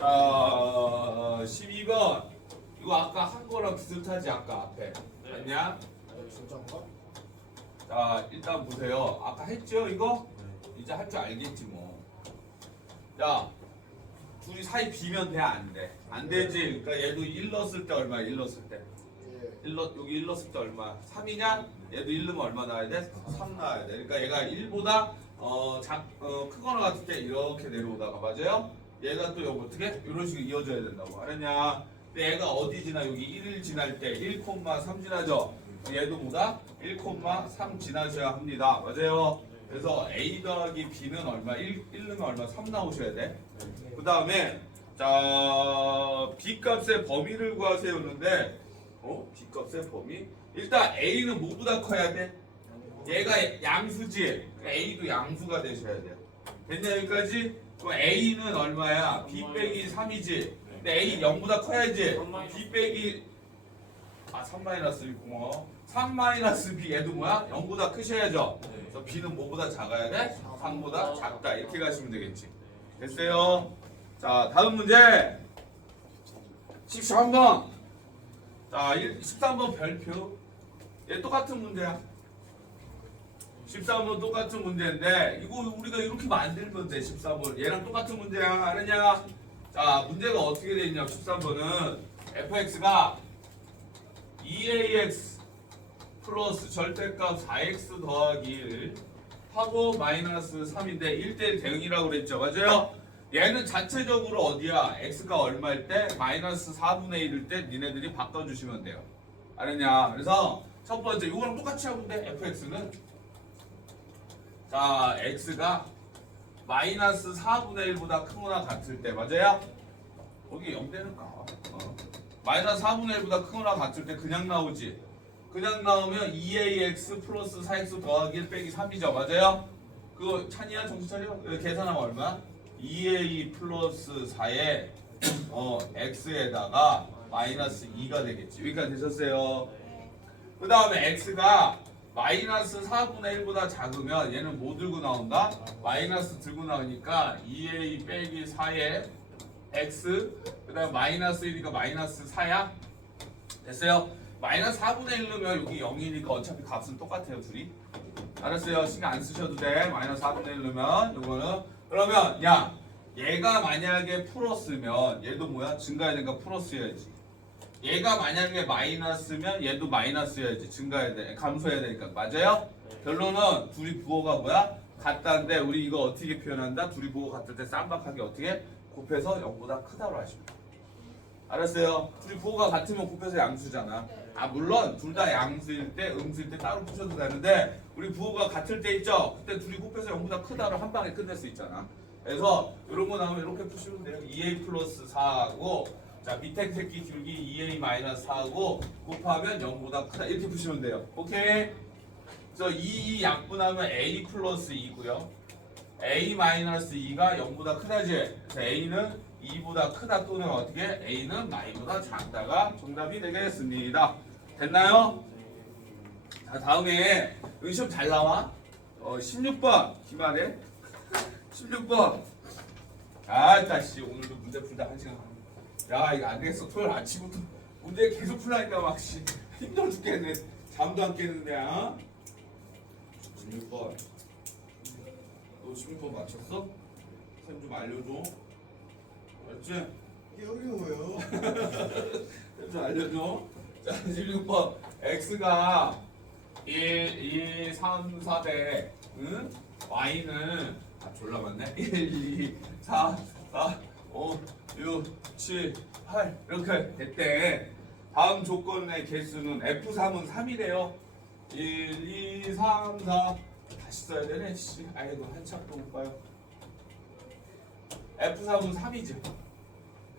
자 12번 이거 아까 한 거랑 비슷하지 아까 앞에 네. 맞냐? 아, 진짜인가? 자 일단 보세요 아까 했죠 이거? 이제 할 줄 알겠지 뭐. 야, 둘이 사이 비면 돼, 안 돼? 안 되지. 그러니까 얘도 1 넣었을 때 얼마? 1 넣었을 때. 예. 1 넣, 여기 1 넣었을 때 얼마? 3이냐? 얘도 1 넣으면 얼마 나와야 돼? 3 나와야 돼. 그러니까 얘가 1보다 어, 작, 어, 크거나 같을 때 이렇게 내려오다가 맞아요? 얘가 또 여기 어떻게? 이런 식으로 이어져야 된다고. 알았냐? 얘가 어디 지나? 여기 1을 지날 때 1,3 지나죠? 얘도 뭐다? 1,3 지나셔야 합니다. 맞아요? 그래서 A 더하기 B는 얼마? 1, 1 넣으면 얼마? 3 나오셔야 돼. 그 다음에 자 B 값의 범위를 구하세요는데 어? B 값의 범위? 일단 A는 뭐보다 커야 돼? 얘가 양수지. A도 양수가 되셔야 돼요. 됐냐 여기까지? 그럼 A는 얼마야? B 빼기 3이지. 근데 A 0보다 커야지. B 빼기 아3 마이너스 B 고마워. 3 마이너스 B 얘도 뭐야? 0보다 크셔야죠. 그래서 B는 뭐보다 작아야 돼? 3보다 작다. 이렇게 가시면 되겠지. 됐어요? 자, 다음 문제. 13번. 자, 1, 13번 별표. 얘 똑같은 문제야. 13번 똑같은 문제인데 이거 우리가 이렇게 만들면 돼. 13번. 얘랑 똑같은 문제야. 알았냐? 자, 문제가 어떻게 돼 있냐? 13번은 fx가 2ax 플러스 절대값 4x 더하기 1 하고 마이너스 3인데 1대 대응이라고 그랬죠. 맞아요? 얘는 자체적으로 어디야? x가 얼마일 때? 마이너스 4분의 1일 때 니네들이 바꿔주시면 돼요. 알았냐? 그래서 첫 번째 이거랑 똑같이 하면 돼. fx는 자 x가 마이너스 4분의 1보다 크거나 같을 때 맞아요? 거기 0 되는가? 어. 마이너스 4분의 1보다 크거나 같을 때 그냥 나오지. 그냥 나오면 2ax 플러스 4x 더하기 1 빼기 3이죠. 맞아요? 그거 찬이야 정신 차려? 이거 계산하면 얼마? 2a 플러스 4에 어, x에다가 마이너스 2가 되겠지. 여기까지 되셨어요? 그 다음에 x가 마이너스 4분의 1보다 작으면 얘는 뭐 들고 나온다? 마이너스 들고 나오니까 2a 빼기 4에 x 그 다음 마이너스 1이니까 마이너스 4야 됐어요? 마이너스 4분의 1 넣으면 여기 0이니까 어차피 값은 똑같아요 둘이 알았어요? 신경 안 쓰셔도 돼 마이너스 4분의 1 넣으면 이거는 그러면 야 얘가 만약에 풀었으면 얘도 뭐야? 증가해야 되니까 풀었어야지 얘가 만약에 마이너스면 얘도 마이너스여야지 증가해야 돼 감소해야 되니까 맞아요? 결론은 둘이 부호가 뭐야? 같다는데 우리 이거 어떻게 표현한다? 둘이 부호 같을 때 쌈박하게 어떻게? 곱해서 0보다 크다고 하시면. 알았어요? 둘이 부호가 같으면 곱해서 양수잖아 아 물론 둘 다 양수일 때 음수일 때 따로 푸셔도 되는데 우리 부호가 같을 때 있죠? 그때 둘이 곱해서 0보다 크다를 한 방에 끝낼 수 있잖아 그래서 이런 거 나오면 이렇게 푸시면 돼요 2a 플러스 4하고 자 밑에 새끼 줄기 2a 마이너스 4하고 곱하면 0보다 크다. 이렇게 푸시면 돼요. 오케이? 그래서 2, 2 약분하면 a 플러스 2고요. A 마이너스 2가 0보다 크다지 a는 2보다 크다 또는 어떻게? A는 마이보다 작다가 정답이 되겠습니다. 됐나요? 자 다음에 여기 시험 잘 나와? 어 16번 김한혜 16번. 아 다시 오늘도 문제 풀다 한 시간 야 이거 안 되겠어. 토요일 아침부터 문제 계속 풀라니까 막 씨, 힘들어 죽겠네. 잠도 안 깨는데 아 16번. 너 16번 맞췄어? 쌤좀 알려줘. 알았지? 이게 어려워요. 쌤좀 알려줘. 자 16번. X가 1, 2, 3, 4대 응? y는 아 졸라 많네. 1, 2, 4, 4, 5, 6, 7, 8 이렇게 됐대 다음 조건의 개수는 F3은 3이래요 1, 2, 3, 4 다시 써야 되네 씨 아이고 한참 또못 봐요 F3은 3이지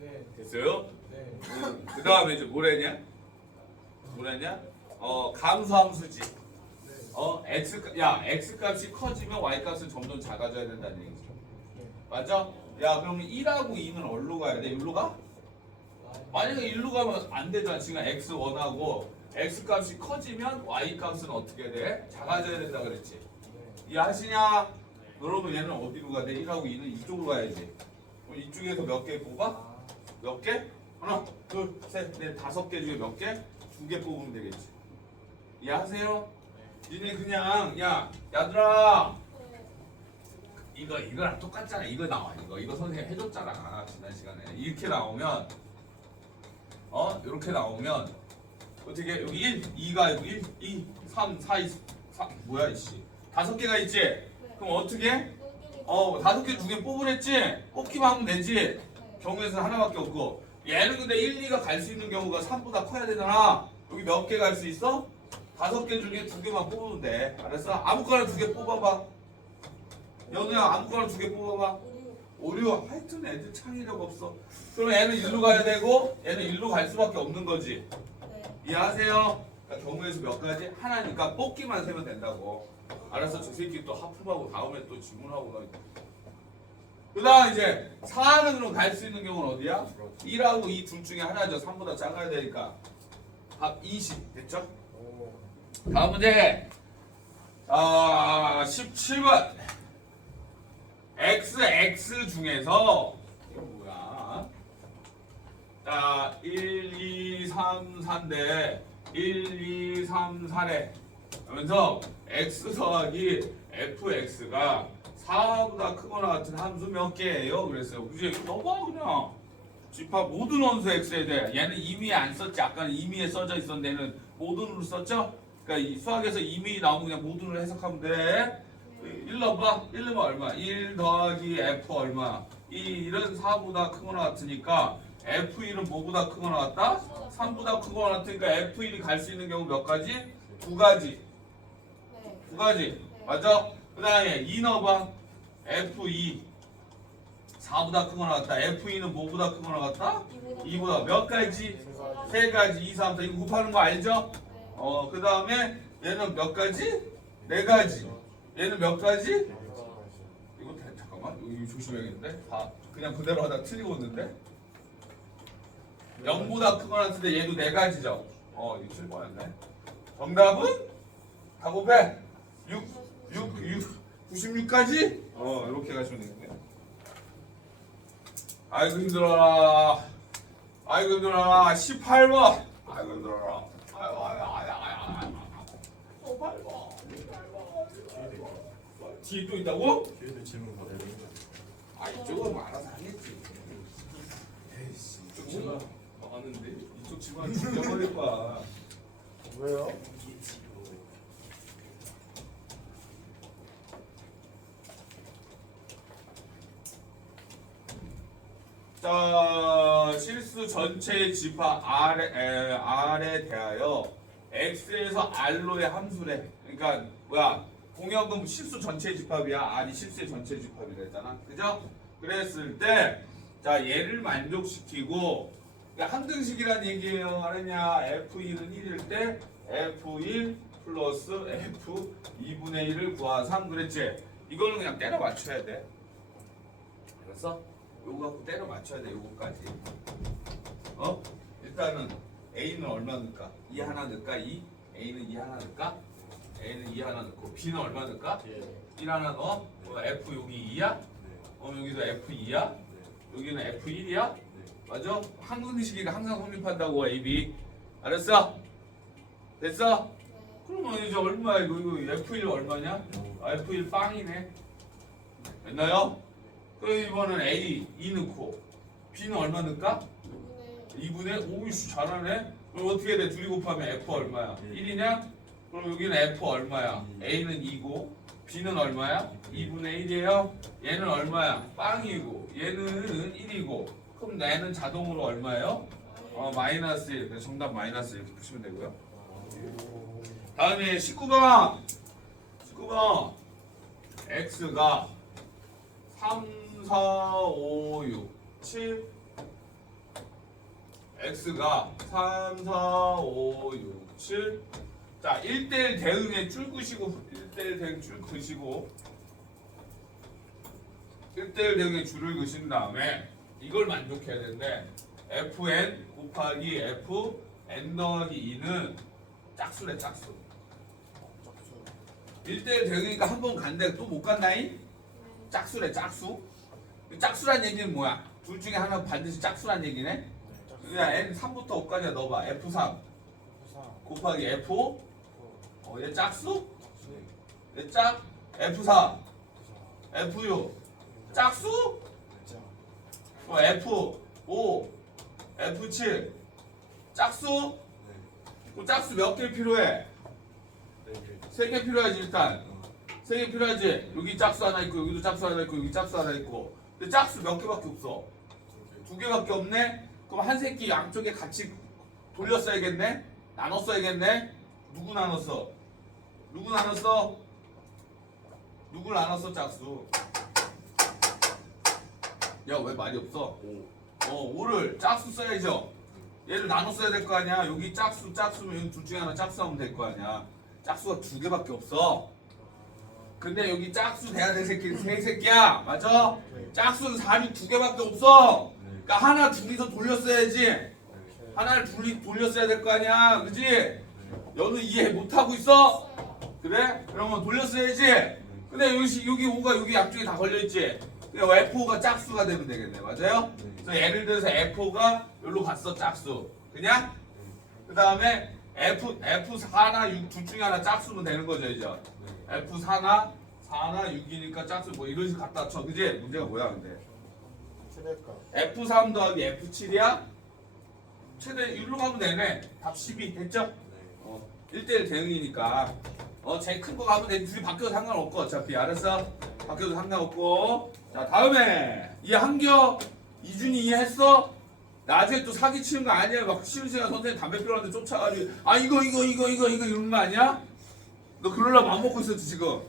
네. 됐어요? 네. 그 다음에 이제 뭐랬냐? 뭐랬냐? 어 감소함수지 네. 어 x 값- 야 x 값이 커지면 y 값은 점점 작아져야 된다는 얘기죠. 네. 맞아? 야 그러면 1하고 2는 어디로 가야 돼? 일로 가? 만약에 1로 가면 안 되잖아. 지금 x1하고 x 값이 커지면 y 값은 어떻게 돼? 작아져야 된다 그랬지. 네. 이해하시냐? 그러면 얘는 어디로 가야 돼? 1하고 2는 이쪽으로 가야지. 그럼 이쪽에서 몇 개 뽑아? 아. 몇 개? 하나, 둘, 셋, 넷, 다섯 개 중에 몇 개? 두 개 뽑으면 되겠지. 이해하세요? 니네 그냥 야 야들아 이거 이거랑 똑같잖아. 이거 나와 이거 이거 선생님 해줬잖아 지난 시간에 이렇게 나오면 어 이렇게 나오면 어떻게 여기 1, 2가 있고 1, 2, 3, 4, 2, 4 뭐야 이씨 다섯 개가 있지? 그럼 어떻게? 어 다섯 개 두 개 뽑으랬지? 뽑기만 하면 되지? 경우에서는 하나밖에 없고 얘는 근데 1, 2가 갈 수 있는 경우가 3보다 커야 되잖아 여기 몇 개 갈 수 있어? 다섯 개 중에 두 개만 뽑으면 돼 알았어? 아무거나 두 개 뽑아봐 연우야 아무거나 두 개 뽑아봐 오류 하여튼 애들 창의력 없어 그럼 얘는 일로 가야 되고 얘는 일로 갈 수밖에 없는 거지 이해하세요? 그러니까 경우에서 몇 가지? 하나니까 뽑기만 세면 된다고 알았어 저 새끼 또 하품하고 다음에 또 질문하고 너그 다음 이제 4는으로 갈 수 있는 경우는 어디야? 1하고 2 둘 중에 하나죠 3보다 작아야 되니까 답 20 됐죠? 오. 다음 문제 아 17번 XX 중에서 뭐야 자 1, 2, 3, 4인데 1, 2, 3, 4래 그러면서 X 더하기 FX가 4보다 크거나 같은 함수 몇 개예요? 그랬어요 그지? 넣어봐 그냥 집합 모든 원수 X에 대해 얘는 임의에 안 썼지 아까는 임의에 써져 있었는데 얘는 모든으로 썼죠? 그러니까 이 수학에서 임의 나오면 그냥 모든으로 해석하면 돼 1 넣어봐 1 넣으면 얼마? 1 더하기 F 얼마? 이 1은 4보다 크거나 같으니까 F1은 뭐보다 크거나 같다? 3보다 크거나 같으니까 F1이 갈 수 있는 경우 몇 가지? 두 가지 두 가지 맞아? 그 다음에 2 넣어봐 F2 4보다 크거나 같다 F2는 뭐보다 크거나 같다? 2보다 몇 가지? 세 가지 2, 3, 4 이거 곱하는 거 알죠? 어, 그 다음에 얘는 몇 가지? 네 가지. 얘는 몇 가지? 이거 대- 잠깐만 이거 조심해야겠는데. 다 그냥 그대로 하다 틀리고 있는데. 0보다 크거나 같은데 얘도 네 가지죠. 어, 이거 틀 뻔했네. 정답은 다 곱해. 6, 6, 6, 96까지? 어, 이렇게 가시면 되겠네. 아이고 힘들어라. 아이고 힘들어라. 18번. 아이고 힘들어라. 아이고 아이고 아이고 아이고 아이고. 18번. 18번. 뒤에 또 있다고? 뒤에도 질문 받아야 되는 거야. 아 이쪽은 뭐 알아서 하겠지. 에이씨 이쪽 집안 망하는데 이쪽 집안 죽여버릴 거야. 왜요? 자 실수 전체 집합 R에, 에, R에 대하여 X에서 R로의 함수래. 그러니까 뭐야 공역은 실수 전체 집합이야. R이 실수의 전체 집합이 됐잖아. 그죠? 그랬을 때 자 얘를 만족시키고 그러니까 함등식이란 얘기예요. 알았냐? F2는 1일 때 F1 플러스 F 2분의 1을 구하삼 그랬지? 이거는 그냥 때려 맞춰야 돼. 알았어? 요거 갖고 때려 맞춰야 돼 요거까지 어? 일단은 A는 얼마 넣을까? 2 하나 넣을까? 2? A는 2 하나 넣을까? A는 2 하나 넣고 B는 얼마 넣을까? 예. 1 하나 넣어? 어, F 여기 2야? 네. 어 여기도 F2야? 네. 여기는 F1이야? 네. 맞아? 항등식이가 항상 성립한다고 AB 알았어? 됐어? 그러면 이제 얼마야 이거 이거 F1 얼마냐? 아, F1 빵이네 됐나요? 그럼 이번엔 A 2 넣고 B는 얼마 넣을까? 2분의 5이씨 잘하네 그럼 어떻게 돼? 둘이 곱하면 F 얼마야? 네. 1이냐? 그럼 여기는 F 얼마야? 음. A는 2고 B는 얼마야? 2분의 1이에요 얘는 얼마야? 빵이고 얘는 1이고 그럼 얘는 자동으로 얼마예요? 어 마이너스 1 그래서 정답 마이너스 이렇게 푸시면 되고요 다음에 19번 19번 X가 3, 4, 5, 6, 7 X가 3, 4, 5, 6, 7 자, 1대1 대응에 줄 끄시고 1대1 대응 줄 끄시고 1대1 대응에 줄을 그신 다음에 이걸 만족해야 되는데 fn 곱하기 f n 더하기 2는 짝수래 짝수 1대1 대응이니까 한 번 간데 또못 간다잉? 짝수래 짝수 짝수란 얘기는 뭐야? 둘 중에 하나 반드시 짝수란 얘기네. 그냥 n 3부터 5까지 넣어봐. f3 곱하기 f5 어, 얘 짝수? 얘 짝? f4 f6 짝수? 어, f5 f7 짝수? 그 짝수 몇 개 필요해? 세 개 필요하지 일단. 세 개 필요하지? 여기 짝수 하나 있고 여기도 짝수 하나 있고 여기 짝수 하나 있고. 근데 짝수 몇 개밖에 없어? 두 개밖에 없네? 그럼 한 새끼 양쪽에 같이 나눠 써야겠네? 누구 나눴어 누구 나눴어? 누구 나눴어 짝수? 야 왜 말이 없어? 어 5를 짝수 써야죠. 얘를 나눠 써야 될 거 아니야? 여기 짝수 짝수면 둘 중에 하나 짝수 하면 될 거 아니야? 짝수가 두 개밖에 없어. 근데 여기 짝수 돼야 될 새끼는 세 새끼야. 맞아? 짝수는 4이 두 개밖에 없어. 그러니까 하나 둘이서 돌려 써야지. 하나를 둘이 돌려 써야 될 거 아니야. 그지? 너는 이해 못하고 있어? 그래? 그러면 돌려 써야지. 근데 여기 여기 5가 여기 앞쪽에 다 걸려있지? 그러니까 F5가 짝수가 되면 되겠네. 맞아요? 그래서 예를 들어서 F5가 여기로 갔어 짝수. 그냥? 그 다음에 F, F4나 6 둘 중에 하나 짝수면 되는 거죠 이제. F4나 4나 6이니까 짝수 뭐 이런 식으로 갖다 쳐. 그지? 문제가 뭐야 근데? 최대값. F3 더하기 F7이야? 최대 1로 가면 되네. 답 12 됐죠? 어, 1대1 대응이니까 어 제일 큰 거 가면 돼 둘이 바뀌어도 상관없고 어차피 알았어? 바뀌어도 상관없고 자 다음에 이 한겨 이준이 이해했어? 나중에 또 사기 치는 거 아니야? 막 쉬는 시간 선생님 담배 피우는데 쫓아가지고 아 이거 이거 이거 이거 이거 이러는 거 아니야? 너 그러려고 안 먹고 있었지 지금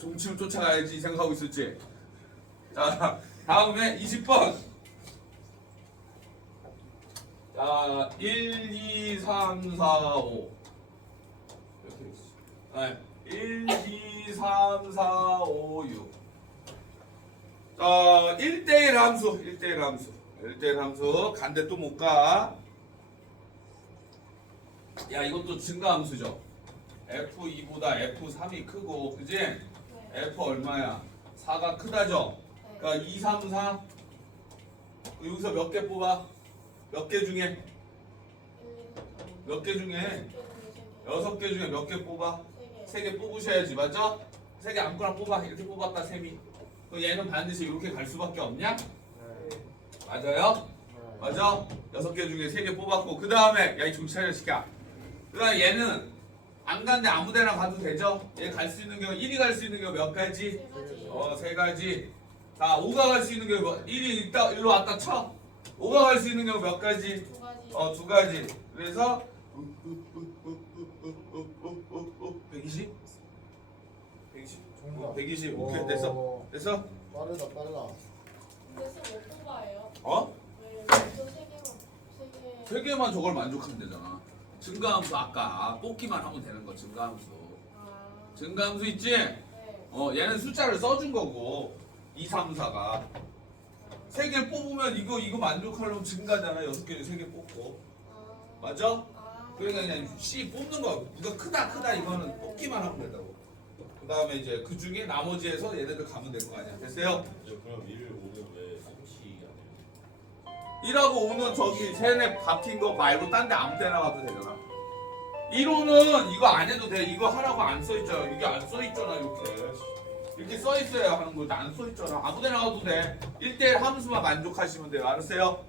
종치면 쫓아가야지 생각하고 있었지 자 다음에 20번 자 1, 2, 3, 4, 5 네. 1, 2, 3, 4, 5, 6 자, 1대1 함수 1대1 함수 1대1 함수 간대 또못 가. 야 이것도 증가 함수죠 F2보다 F3이 크고 그지? F 얼마야? 4가 크다죠? 그러니까 2, 3, 4 여기서 몇 개 뽑아? 몇 개 중에? 몇 개 중에? 여섯 개 중에 몇 개 뽑아? 세 개 뽑으셔야지 맞죠? 세 개 아무거나 뽑아 이렇게 뽑았다 셈이 그럼 얘는 반드시 이렇게 갈 수밖에 없냐? 맞아요? 맞아? 여섯 개 중에 세 개 뽑았고 그 다음에 야이 정신 차려 시켜 그 다음에 얘는 안 간데 아무 데나 가도 되죠? 얘 갈 수 있는 경우 1이 갈수 있는 경우 몇 가지? 어 세 가지 자 5가 갈 수 있는 경우 뭐 1이 있다 일로 왔다 쳐 5가 갈 수 있는 경우 몇 가지? 어 두 가지 그래서 120? 120? 정답 120 오케이 됐어 됐어? 빠르다 빨라 어? 세 개만 저걸 만족하면 되잖아. 증가함수 아까 뽑기만 하면 되는 거 증가함수. 증가함수 있지? 어 얘는 숫자를 써준 거고 2, 3, 4가. 세 개 뽑으면 이거 이거 만족하려면 증가잖아. 여섯 개 중에 세개 뽑고. 맞아? 그러니까 그냥 C 뽑는 거 누가 크다 크다 이거는 뽑기만 하면 된다고 그 다음에 이제 그 중에 나머지에서 얘네들 가면 될 거 아니야. 됐어요? 그럼 1, 5는 왜 3시 안 1하고 5는 저기 세네 박힌 거 말고 딴 데 아무 데나 가도 되잖아. 1호는 이거 안 해도 돼. 이거 하라고 안 써있잖아. 이게 안 써있잖아 이렇게. 이렇게 써있어야 하는 거지. 안 써있잖아. 아무 데나 가도 돼. 1대1 함수만 만족하시면 돼요. 알았어요?